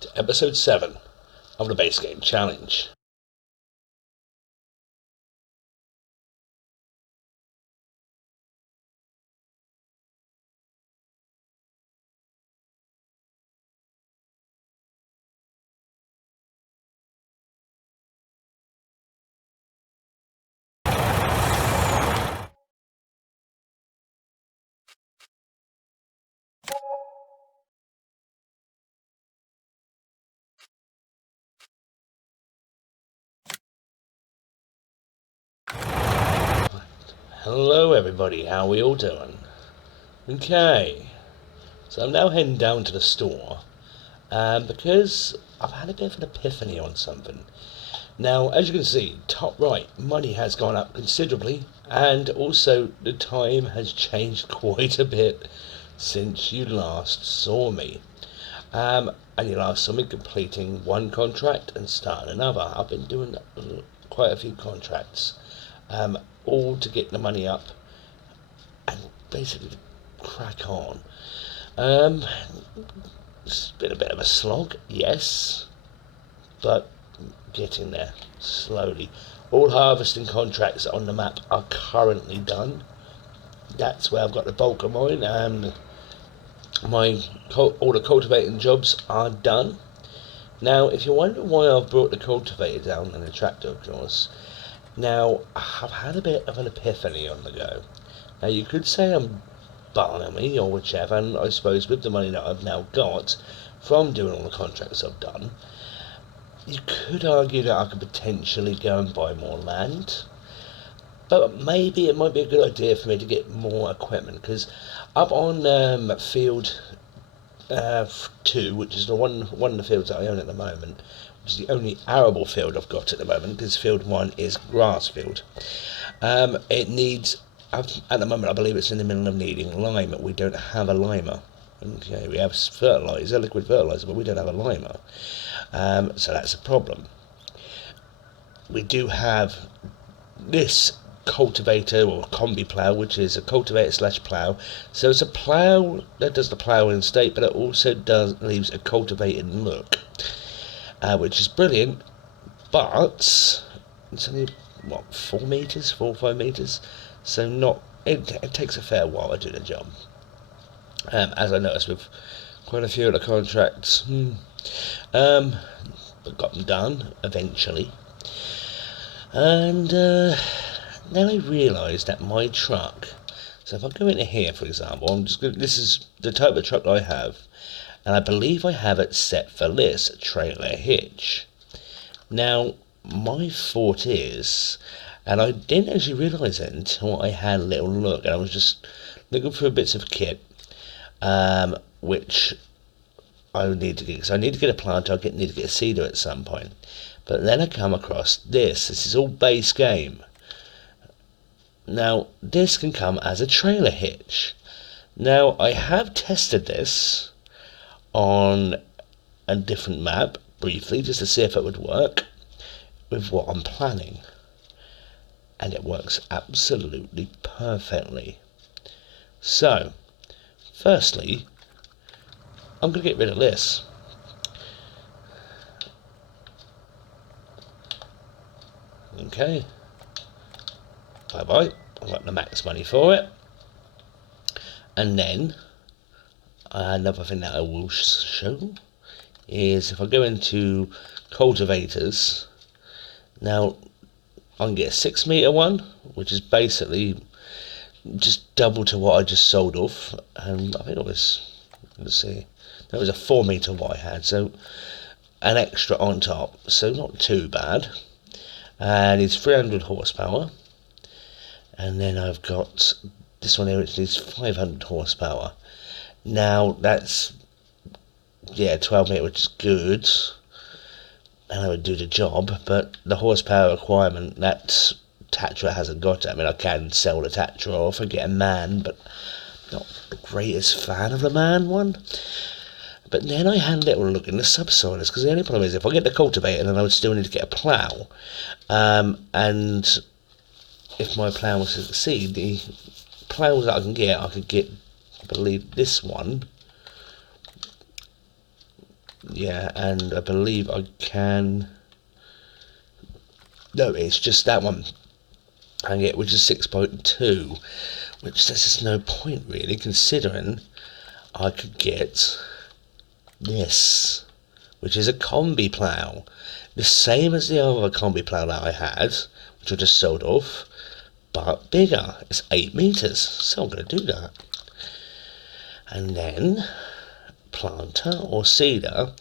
to episode 7 of the Base Game Challenge. Hello everybody, how are we all doing? Okay, so I'm now heading down to the store because I've had a bit of an epiphany on something. Now, as you can see, top right, money has gone up considerably, and also the time has changed quite a bit since you last saw me. And you last saw me completing one contract and starting another. I've been doing quite a few contracts, all to get the money up and basically crack on. It's been a bit of a slog, yes, but getting there slowly. All harvesting contracts on the map are currently done. That's where I've got the bulk of mine. All the cultivating jobs are done. Now, if you wonder why I've brought the cultivator down and the tractor, of course, now I've had a bit of an epiphany on the go. Now, you could say I'm barnummy or whichever, and I suppose with the money that I've now got from doing all the contracts I've done, you could argue that I could potentially go and buy more land, but maybe it might be a good idea for me to get more equipment, because up on field 2, which is the one of the fields that I own at the moment, which is the only arable field I've got at the moment, because field 1 is grass field. It needs, at the moment I believe it's in the middle of needing lime. We don't have a limer. Okay, we have fertiliser, liquid fertiliser, but we don't have a limer. So that's a problem. We do have this cultivator or combi plough, which is a cultivator slash plough. So it's a plough that does the ploughing state, but it also leaves a cultivated look, which is brilliant. But it's only 4 or 5 meters, so not. It takes a fair while to do the job. As I noticed with quite a few of the contracts, but got them done eventually. And then I realised that my truck, so if I go into here for example, this is the type of truck I have, and I believe I have it set for this, trailer hitch. Now, my thought is, and I didn't actually realise it until I had a little look, and I was just looking for bits of kit, which I need to get, because I need to get a planter, I need to get a seeder at some point. But then I come across this is all base game. Now, this can come as a trailer hitch. Now, I have tested this on a different map, briefly, just to see if it would work with what I'm planning. And it works absolutely perfectly. So, firstly, I'm going to get rid of this. Okay. Bye-bye. I've got the max money for it. And then, another thing that I will show is if I go into cultivators, now I can get a 6 metre one, which is basically just double to what I just sold off. And I think it was, let's see, that was a 4 metre what I had, so an extra on top, so not too bad. And it's 300 horsepower. And then I've got this one here, which is 500 horsepower. Now that's 12 metre, which is good, and I would do the job. But the horsepower requirement, that Tatra hasn't got it. I mean, I can sell the Tatra off and get a man, but not the greatest fan of the man one. But then I had a little look in the subsoilers, because the only problem is if I get the cultivator, then I would still need to get a plough. And if my plough was to succeed, the ploughs that I could get, I believe this one, Yeah, and I believe I can. No, it's just that one. I get, which is 6.2, which there's no point really, considering I could get this, which is a combi plough, the same as the other combi plough that I had, which I just sold off, but bigger. It's 8 meters, so I'm going to do that. And then planter or seeder.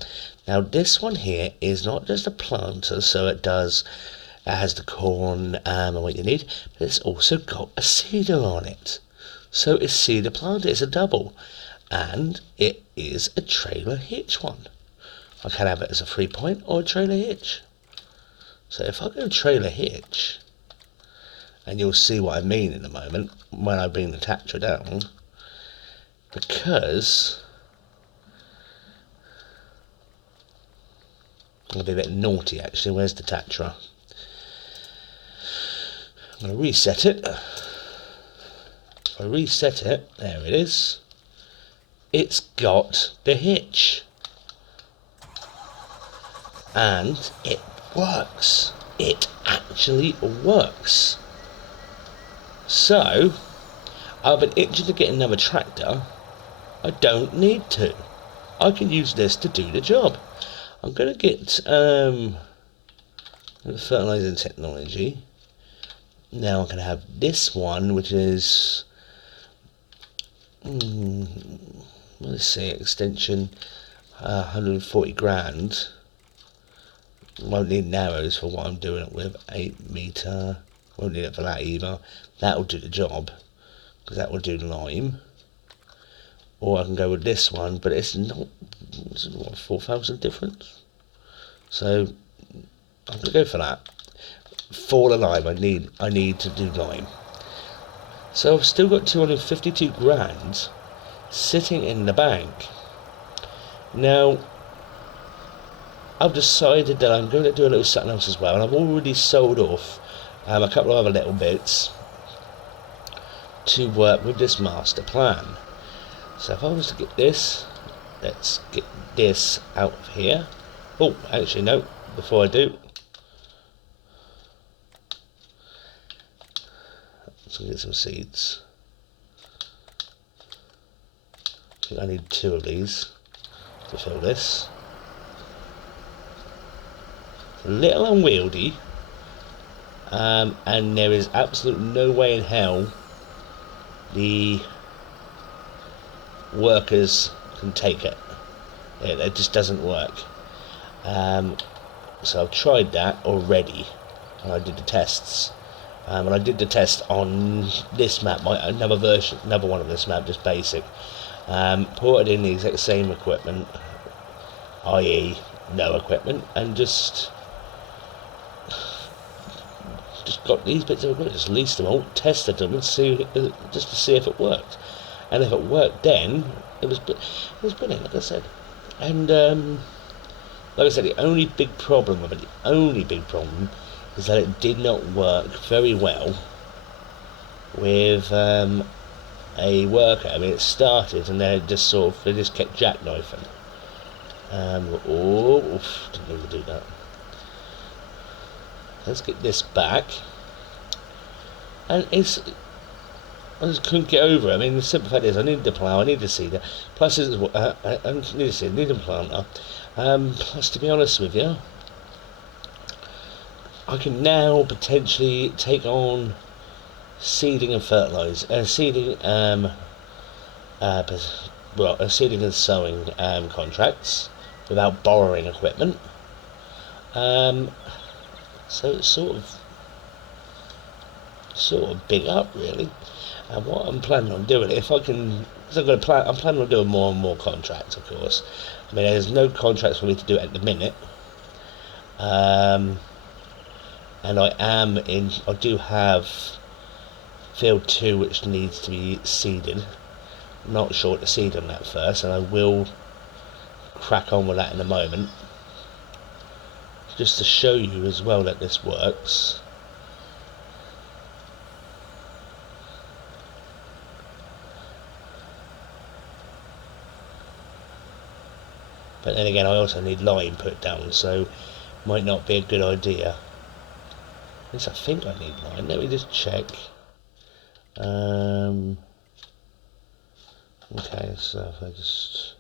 Now this one here is not just a planter, so it has the corn and what you need, but it's also got a seeder on it. So it's seeder planter, it's a double, and it is a trailer hitch one. I can have it as a 3-point or a trailer hitch. So if I go trailer hitch, and you'll see what I mean in a moment when I bring the tractor down, because I'm going to be a bit naughty actually. Where's the Tatra? I'm going to reset it. If I reset it, there it is. It's got the hitch. And it works. It actually works. So, I've been itching to get another tractor. I don't need to. I can use this to do the job. I'm going to get fertilizing technology. Now I'm going to have this one, which is, let's see, extension, 140 grand. Won't need narrows for what I'm doing it with. 8 meter. Won't need it for that either. That'll do the job, because that will do lime. Or I can go with this one, but it's not. It's what, 4,000 difference. So I'm gonna go for that. For the lime, I need to do lime. So I've still got 252 grand sitting in the bank. Now I've decided that I'm going to do a little something else as well, and I've already sold off a couple of other little bits to work with this master plan. So if I was to get this, let's get this out of here. Oh, actually no, before I do, let's get some seeds. I think I need 2 of these to fill this. It's a little unwieldy, and there is absolutely no way in hell the workers can take it. It just doesn't work. So I've tried that already, and I did the tests. And I did the test on this map, another one of this map, just basic. Ported in the exact same equipment, i.e. no equipment, and just got these bits of equipment, just leased them all, tested them, and just to see if it worked. And if it worked, then it was brilliant, like I said. And like I said, the only big problem is that it did not work very well with a worker. I mean, it started and they just kept jackknifing. Didn't need to do that. Let's get this back. And I just couldn't get over it. I mean, the simple fact is, I need the plough, I need the seeder. Plus, I need a seeder, I need a planter. Plus, to be honest with you, I can now potentially take on seeding and seeding and sowing contracts without borrowing equipment. So it's sort of big up really. And what I'm planning on doing, if I can, because I'm planning on doing more and more contracts, of course. I mean, there's no contracts for me to do at the minute. And I do have field 2 which needs to be seeded. Not sure to seed on that first, and I will crack on with that in a moment. Just to show you as well that this works. But then again, I also need line put down, so might not be a good idea. At least I think I need line. Let me just check. Okay, so if I just...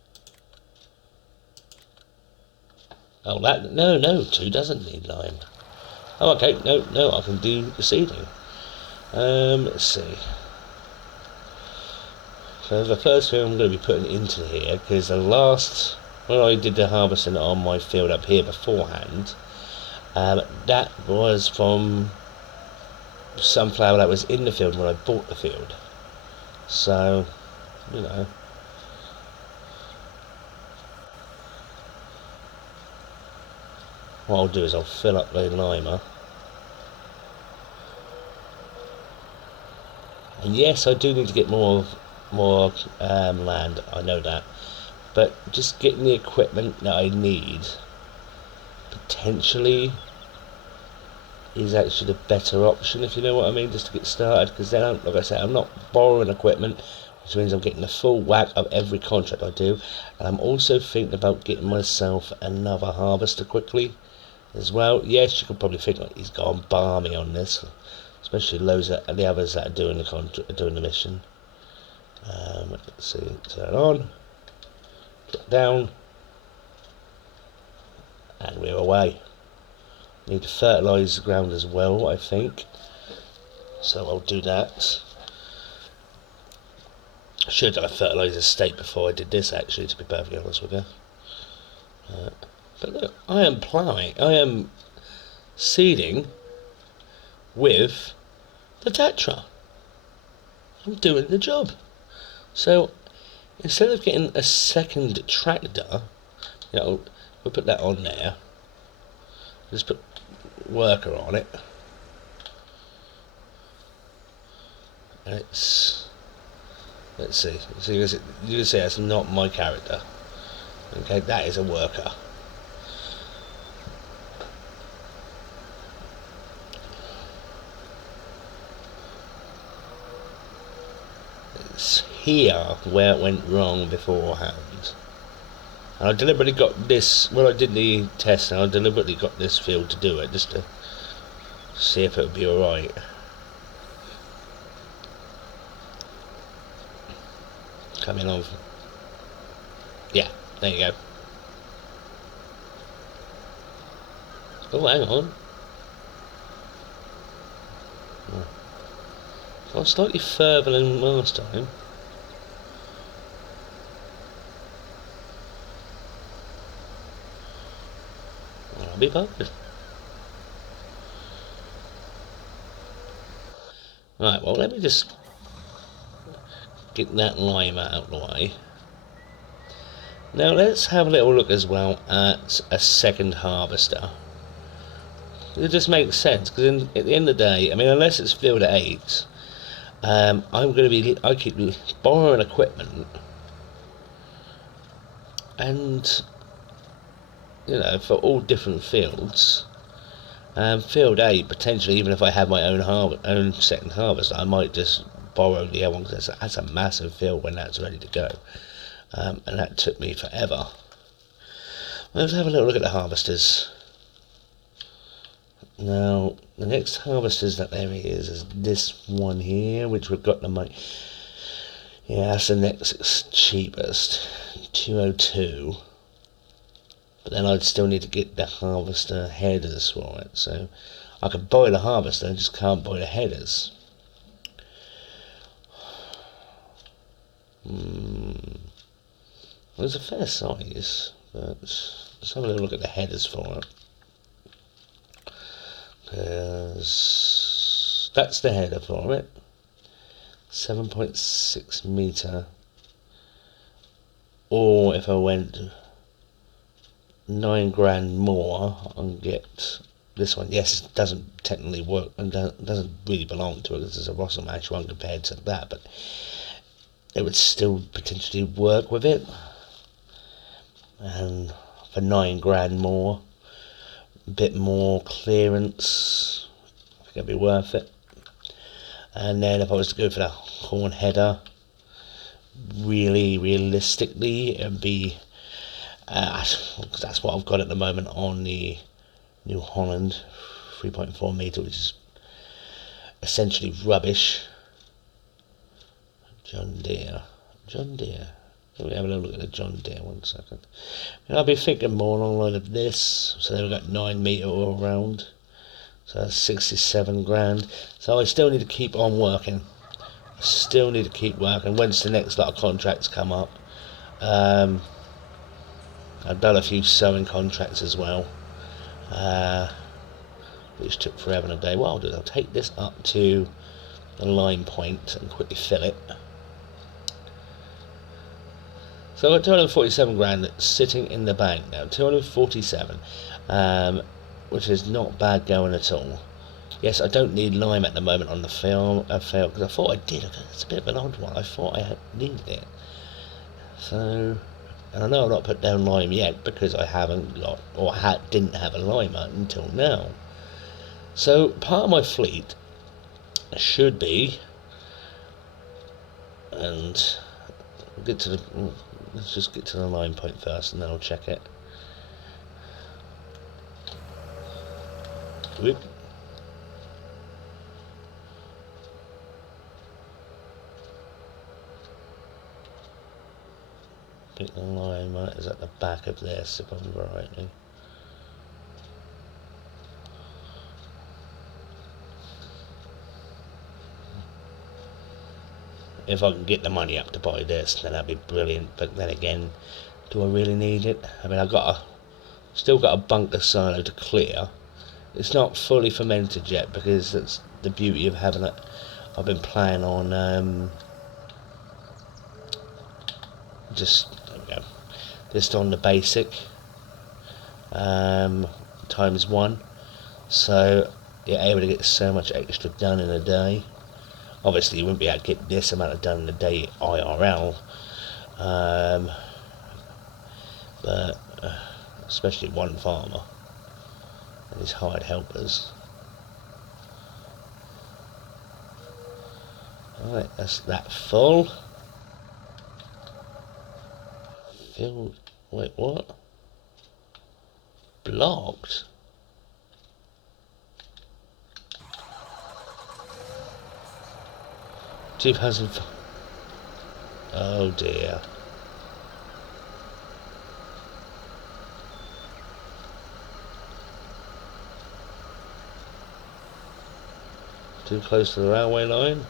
Oh, that... No, 2 doesn't need line. Oh, okay, no, I can do the seeding. Let's see. So the first thing I'm going to be putting into here, because the last... When I did the harvesting on my field up here beforehand, that was from sunflower that was in the field when I bought the field. So, you know... What I'll do is I'll fill up the limer. And yes, I do need to get more land, I know that. But just getting the equipment that I need potentially is actually the better option, if you know what I mean, just to get started. Because then, like I said, I'm not borrowing equipment, which means I'm getting the full whack of every contract I do. And I'm also thinking about getting myself another harvester quickly as well. Yes, you could probably think like he's gone balmy on this, especially loads of the others that are doing the mission. Let's see, turn on, drop down, and we're away. Need to fertilise the ground as well, I think, so I'll do that. I should have fertilised the state before I did this, actually, to be perfectly honest with you. But look, I am ploughing, I am seeding with the Tetra. I'm doing the job. So instead of getting a second tractor, you know, we'll put that on there. Just put worker on it. And it's... Let's see. So you can see that's not my character. Okay, that is a worker. It's here where it went wrong beforehand. And I deliberately got this, when I did the test, and I deliberately got this field to do it, just to see if it would be alright. Coming on. Yeah, there you go. Oh, hang on. I'm slightly further than last time. I'll be bothered. Right, well, let me just get that lime out of the way. Now let's have a little look as well at a second harvester. It just makes sense, because at the end of the day, I mean, unless it's filled at 8, I keep borrowing equipment, and you know, for all different fields. Field 8, potentially, even if I have my own second harvest, I might just borrow the other one, because that's a massive field when that's ready to go. And that took me forever. Let's have a little look at the harvesters. Now, the next harvesters that there is this one here, which we've got the money. Yeah, that's the next cheapest, 202. But then I'd still need to get the harvester headers for it. So I could buy the harvester, I just can't buy the headers. Well, it's a fair size, but let's have a little look at the headers for it. That's the header for it. 7.6 meter. Or if I went 9 grand more and get this one. Yes, it doesn't technically work and doesn't really belong to it. This is a Russell Match one compared to that, but it would still potentially work with it. And for 9 grand more, a bit more clearance, I think it'd be worth it. And then if I was to go for the horn header, really realistically, it'd be That's what I've got at the moment on the New Holland 3.4 metre, which is essentially rubbish. John Deere. Let me have a look at the John Deere 1 second. I'll be thinking more along the line of this. So we've got 9 metre all round. So that's 67 grand. So I still need to keep on working. When's the next lot of contracts come up? I've done a few sewing contracts as well, which took forever and a day. What I'll do is I'll take this up to the line point and quickly fill it. So I've got 247 grand that's sitting in the bank now. 247, which is not bad going at all. Yes, I don't need lime at the moment on the field because I thought I did. It's a bit of an odd one. I thought I needed it. So, and I know I've not put down lime yet because I haven't got, or didn't have a limer until now. So part of my fleet should be, and let's just get to the line point first, and then I'll check it. Whoop. I think the line is at the back of this, if I remember rightly. If I can get the money up to buy this, then that'd be brilliant. But then again, do I really need it? I mean, still got a bunker silo to clear. It's not fully fermented yet because that's the beauty of having it. I've been playing on just on the basic ×1, so you're able to get so much extra done in a day. Obviously you wouldn't be able to get this amount of done in a day IRL, but especially one farmer and his hired helpers. Alright, that's that full. Wait, what? Blocked? Oh dear. Too close to the railway line?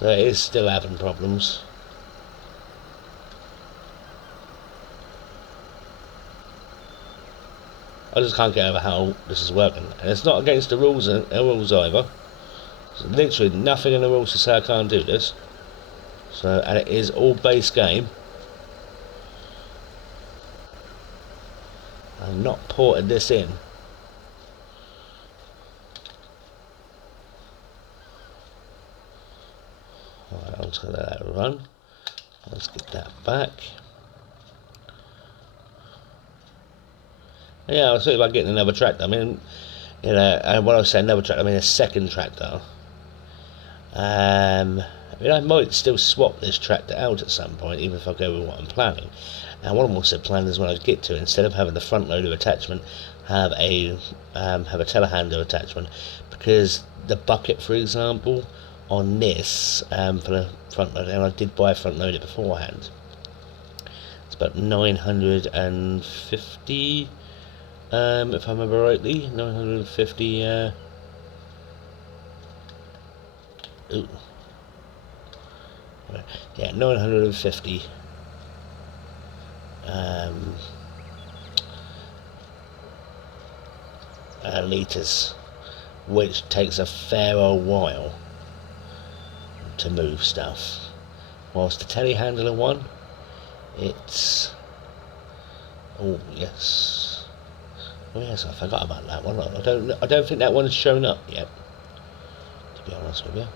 So it is still having problems. I just can't get over how this is working, and it's not against the rules either. There's literally nothing in the rules to say I can't do this. So, and it is all base game. I'm not ported this in. Alright, I'll just let that run. Let's get that back. Yeah, I was thinking about getting another tractor. I mean, you know, and when I say another tractor, I mean a second tractor. I mean, I might still swap this tractor out at some point, even if I go with what I'm planning. And what I'm also planning is when I get to it, instead of having the front loader attachment, have a telehandler attachment, because the bucket, for example, on this for the front loader, and I did buy a front loader beforehand. It's about 950. If I remember rightly, 950. Ooh. Yeah, 950 litres, which takes a fair old while to move stuff. Whilst the telehandler one, it's oh yes, I forgot about that one. I don't think that one's shown up yet, to be honest with you.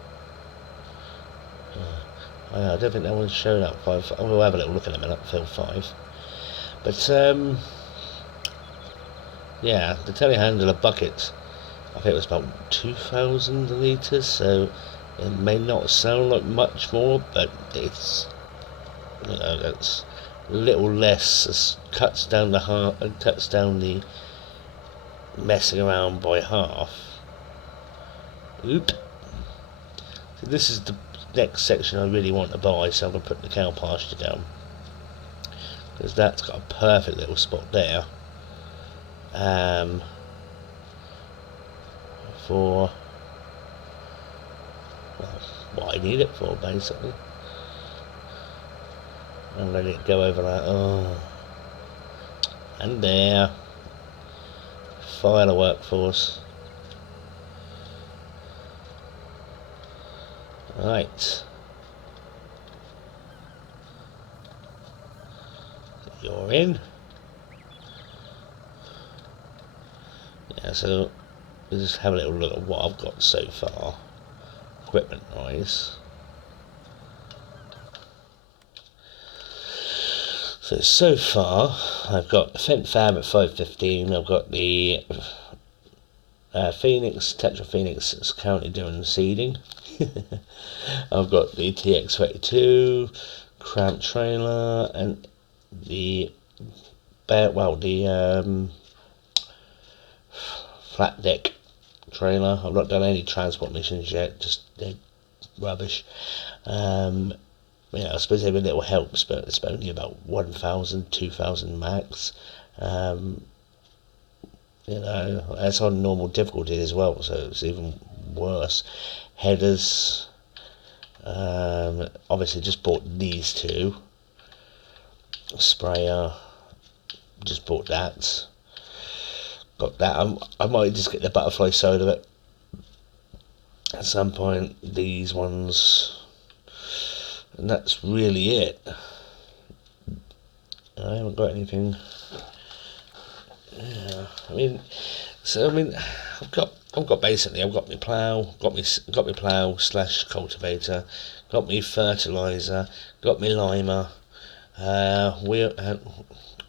I don't think that one's shown up. We'll have a little look in a minute, fill 5. But yeah, the telehandler bucket, I think it was about 2,000 litres, so it may not sound like much more, but it's, you know, that's a little less, cuts down the messing around by half. Oop. So this is the next section I really want to buy, so I'm going to put the cow pasture down, because that's got a perfect little spot there for, well, what I need it for, basically. And let it go over that. Oh, and there. Fire the workforce. Right. You're in. Yeah, so we'll just have a little look at what I've got so far, equipment wise. So far I've got the Fent Fab at 515, I've got the Phoenix, Tetra Phoenix is currently doing seeding. I've got the TX32, cramp trailer, and the flat deck trailer. I've not done any transport missions yet, just rubbish. Yeah, I suppose they have a little helps, but it's only about 1,000, 2,000 max. You know, that's on normal difficulty as well, so it's even worse. Headers, obviously just bought these two. Sprayer, just bought that. Got that. I might just get the butterfly side of it at some point. These ones, and that's really it. I haven't got anything. Yeah, I've got my plough, got my plough / cultivator, got me fertilizer, got me limer,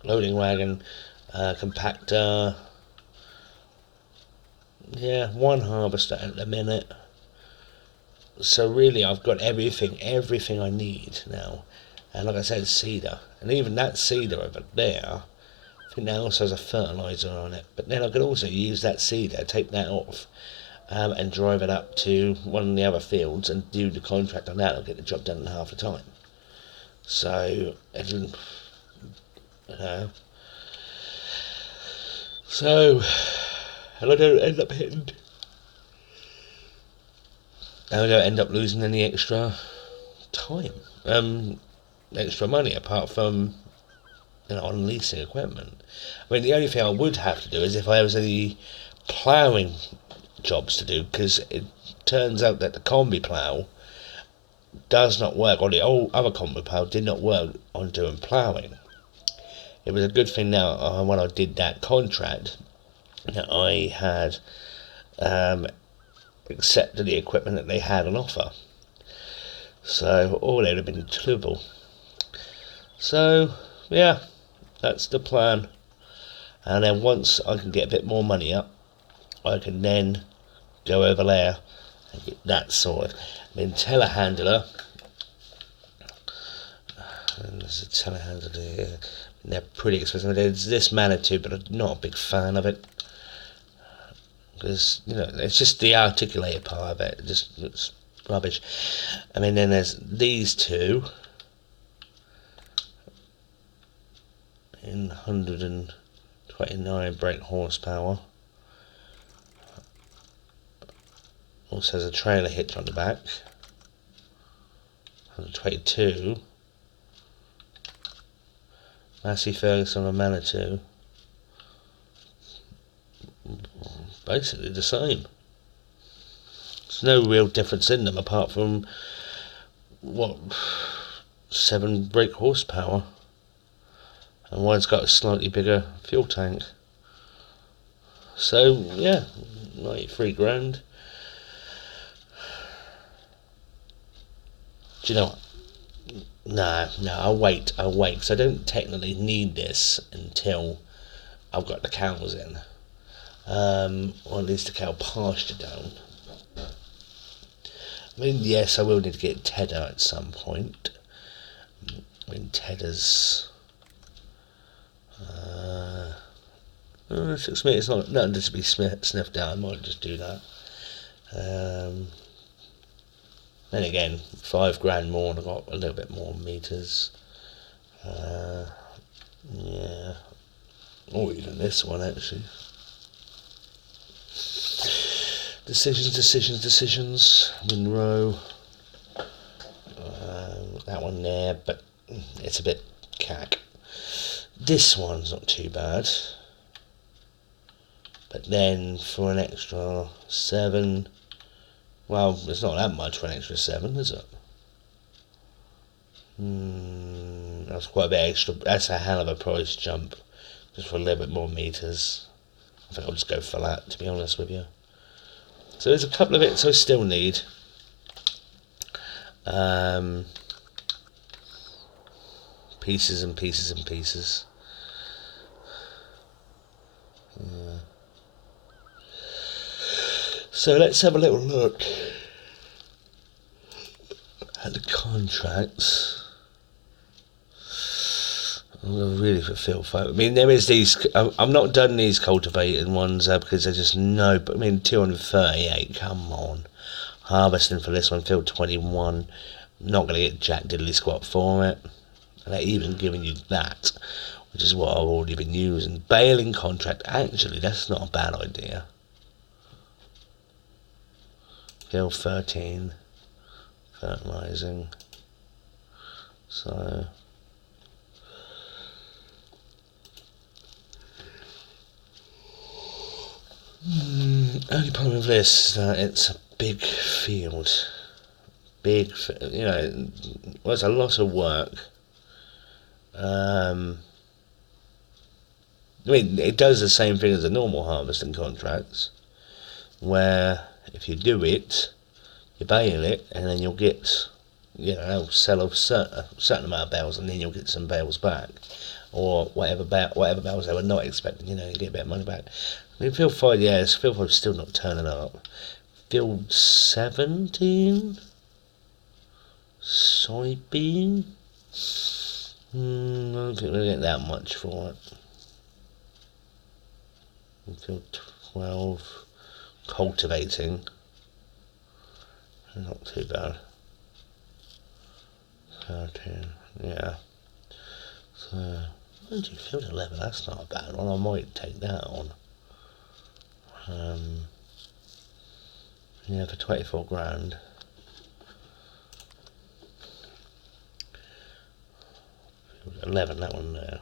loading wagon, compactor. Yeah, one harvester at the minute. So really, I've got everything I need now. And like I said, cedar, and even that cedar over there, I think that also has a fertilizer on it. But then I could also use that cedar, take that off, and drive it up to one of the other fields and do the contract on that. I'll get the job done in half the time. So, you know. So, and I don't end up losing any extra time, extra money, apart from, on leasing equipment. I mean, the only thing I would have to do is if I was any ploughing jobs to do, because it turns out that the combi plough does not work, or the old other combi plough did not work on doing ploughing. It was a good thing now when I did that contract that I had accepted the equipment that they had on offer. So all it would have been trouble. So yeah, that's the plan. And then once I can get a bit more money up, I can then go over there and get that sorted. I mean, telehandler. And there's a telehandler here. They're pretty expensive. There's this Manitou, but I'm not a big fan of it. Because, it's just the articulated part of it. It just looks rubbish. I mean, then there's these two in 129 brake horsepower. Also has a trailer hitch on the back. 122. Massey Ferguson and Manitou. Basically the same. There's no real difference in them apart from 7 brake horsepower, and one's got a slightly bigger fuel tank. So yeah, 93 grand. Do you know what? No, I'll wait, because I don't technically need this until I've got the cows in. Or at least the cow pasture down. I mean, yes, I will need to get Tedder at some point. I mean, Tedder's 6 metres, not nothing to be sniffed out. I might just do that. Then again, £5 more, and I got a little bit more meters. Yeah, or even this one actually. Decisions. Monroe. That one there, but it's a bit cack. This one's not too bad. But then for an extra 7, well, it's not that much for an extra 7, is it? That's quite a bit extra. That's a hell of a price jump, just for a little bit more meters. I think I'll just go for that, to be honest with you. So there's a couple of bits I still need. Pieces and pieces. Yeah. So let's have a little look at the contracts. I'm really fulfilled. I mean, there is these. I'm not done these cultivating ones because they're just no. But I mean, 238. Come on, harvesting for this one. Field 21. Not gonna get jack diddly squat for it. And they're even giving you that, which is what I've already been using. Baling contract. Actually, that's not a bad idea. Field 13. Fertilizing. So. Only problem with this is that it's a big field. Well, it's a lot of work. I mean, it does the same thing as the normal harvesting contracts, where if you do it, you bale it, and then you'll get, sell a certain amount of bales, and then you'll get some bales back, or whatever bales they were not expecting. You get a bit of money back. I mean, Field 5, Field 5 is still not turning up. Field 17? Soybean? I don't think we'll get that much for it. Field 12, cultivating. Not too bad. 13, yeah. So, Field 11, that's not a bad one. I might take that on. For £24,000. Field 11, that one there.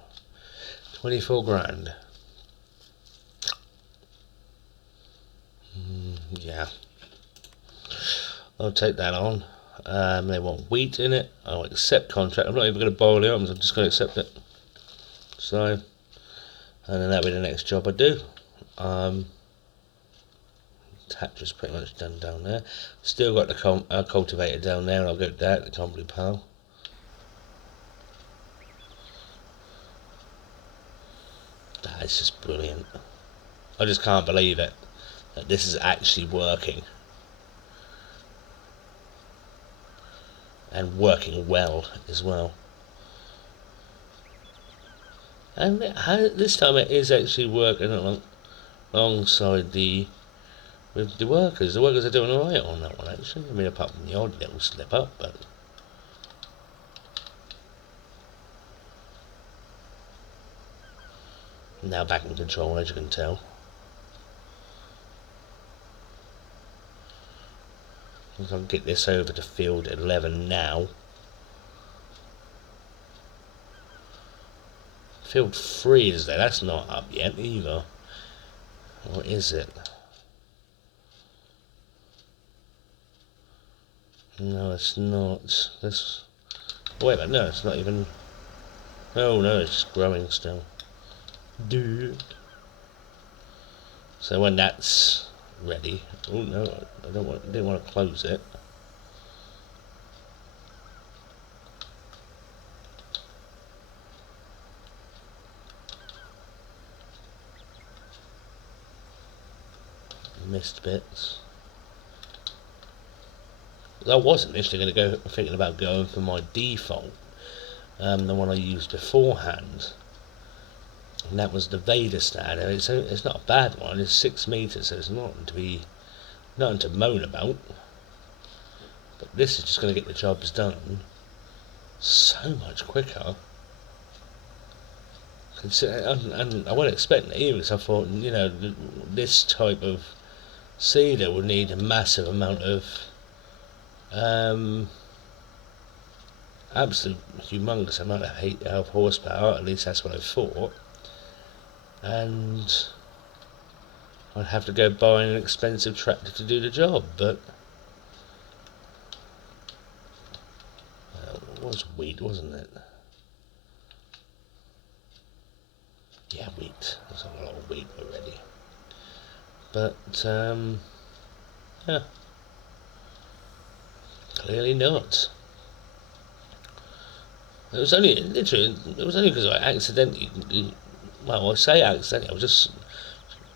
£24,000. Yeah. I'll take that on. They want wheat in it. I'll accept contract. I'm not even going to boil it up. I'm just going to accept it. So, and then that'll be the next job I do. Hatch is pretty much done down there. Still got the cultivator down there, and I'll go to that, the Company Pal. That is just brilliant. I just can't believe it, that this is actually working. And working well as well. And this time it is actually working alongside with the workers. The workers are doing alright on that one, actually. I mean, apart from the odd little slip up, but... Now back in control, as you can tell. I'll get this over to Field 11 now. Field 3 is there, that's not up yet either. What is it? No, it's not. Wait a minute, no, it's not even... Oh no, it's just growing still. Dude. So when that's ready... Oh no, I didn't want to close it. Missed bits. I wasn't initially going to thinking about going for my default, the one I used beforehand. and that was the Vader stand. And it's not a bad one. It's 6 meters, so it's nothing to moan about. But this is just going to get the jobs done so much quicker. And I wasn't expecting it either, because I thought, this type of seeder would need a massive amount of absolute humongous amount of horsepower. At least that's what I thought. And I'd have to go buy an expensive tractor to do the job, but it was wheat, wasn't it? Yeah, wheat. There's a lot of wheat already. But, yeah. Clearly not. It was only because I accidentally, well, I say accidentally, I was just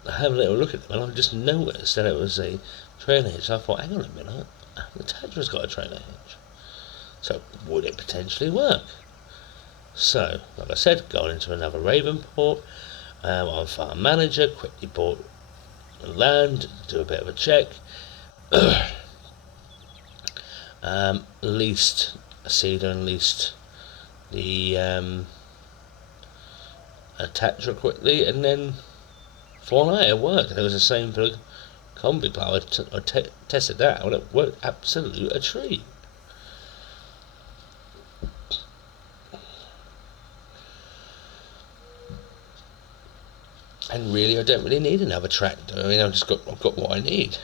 having a little look at them and I just noticed that it was a trailer hitch. So I thought, hang on a minute, the Tadra's got a trailer hitch. So would it potentially work? So, like I said, going into another Ravenport, I'm farm manager, quickly bought land, do a bit of a check, leased a seeder and leased the a Tatra quickly, and then voila, it worked. And it was the same for the combi plow. I tested that out, it worked absolute a treat. And really, I don't really need another tractor. I mean, I've got what I need,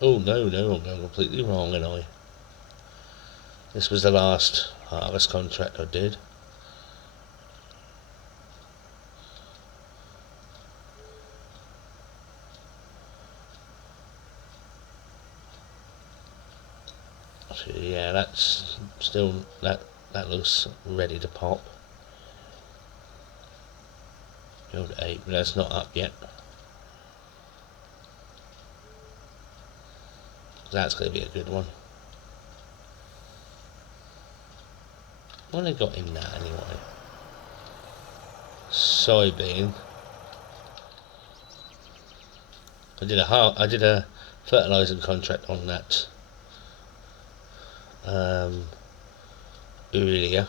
Oh no, I'm going completely wrong, and this was the last harvest contract I did. So yeah, that's still that looks ready to pop. Go to 8, but that's not up yet. That's going to be a good one. What have I got in that anyway? Soybean. I did a fertilising contract on that earlier.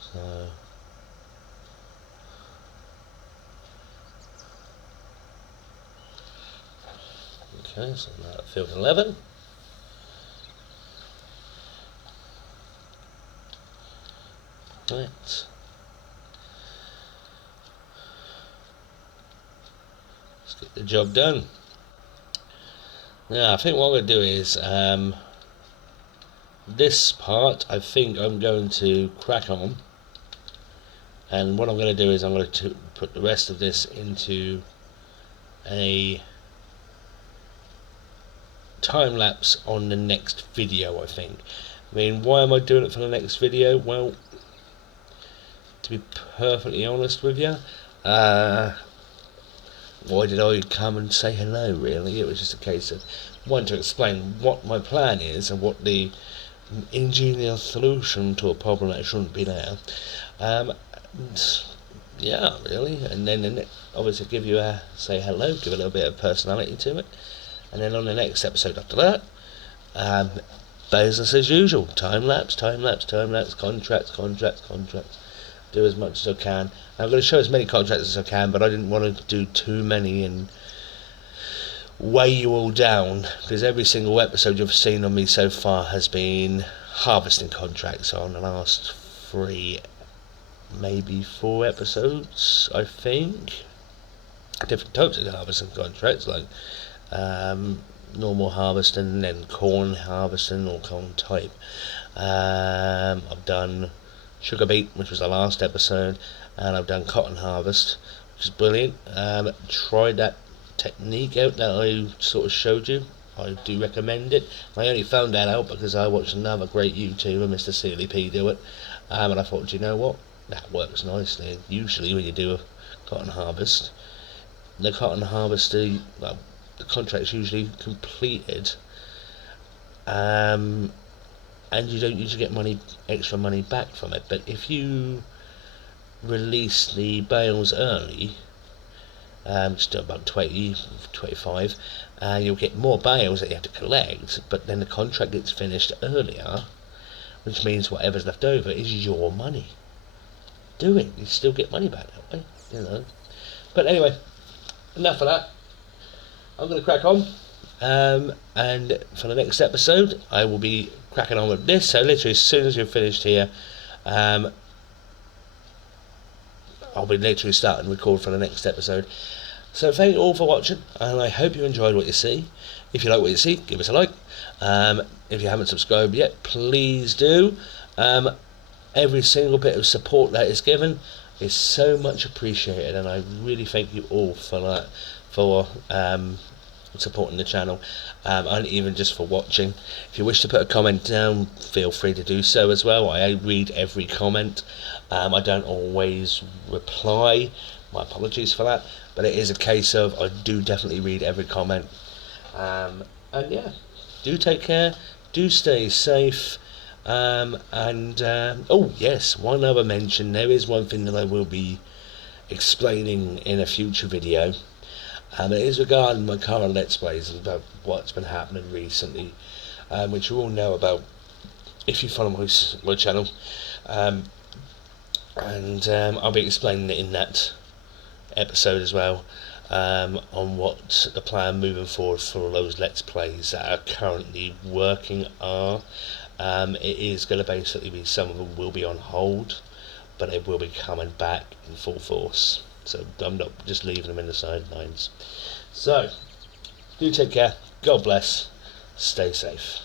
So okay, so now at field 11. Right. Let's get the job done. Now I think what I'm going to do is this part I think I'm going to crack on, and what I'm going to do is I'm going to put the rest of this into a time lapse on the next video, I think. I mean, why am I doing it for the next video? Well, to be perfectly honest with you, why did I come and say hello, really? It was just a case of wanting to explain what my plan is and what the ingenious solution to a problem that shouldn't be there. Yeah, really. And then obviously give you say hello, give a little bit of personality to it. And then on the next episode after that, business as usual. Time lapse, contracts. Do as much as I can. I'm going to show as many contracts as I can, but I didn't want to do too many and weigh you all down, because every single episode you've seen on me so far has been harvesting contracts on the last 3, maybe 4 episodes, I think. Different types of harvesting contracts, like normal harvesting and then corn harvesting or corn type. I've done sugar beet, which was the last episode, and I've done cotton harvest, which is brilliant. Tried that technique out that I sort of showed you. I do recommend it. I only found that out because I watched another great YouTuber, Mr. Sealy P, do it, and I thought, do you know what, that works nicely. Usually when you do a cotton harvest, the cotton harvester, well, the contract's usually completed, and you don't usually get extra money back from it. But if you release the bales early, just about 20, 25, you'll get more bales that you have to collect, but then the contract gets finished earlier, which means whatever's left over is your money. Do it, you still get money back that way, But anyway, enough of that. I'm going to crack on, and for the next episode I will be cracking on with this. So literally as soon as you're finished here, I'll be literally starting to record for the next episode. So thank you all for watching, and I hope you enjoyed what you see. If you like what you see, give us a like. If you haven't subscribed yet, please do. Every single bit of support that is given is so much appreciated, and I really thank you all for that, for supporting the channel, and even just for watching. If you wish to put a comment down, feel free to do so as well. I read every comment. I don't always reply, my apologies for that, but it is a case of I do definitely read every comment. And yeah, do take care, do stay safe, oh yes, one other mention, there is one thing that I will be explaining in a future video. It is regarding my current Let's Plays and about what's been happening recently, which you all know about if you follow my channel, and I'll be explaining it in that episode as well, on what the plan moving forward for those Let's Plays that are currently working are. It is going to basically be, some of them will be on hold, but it will be coming back in full force. So I'm not just leaving them in the sidelines. So, do take care, God bless, stay safe.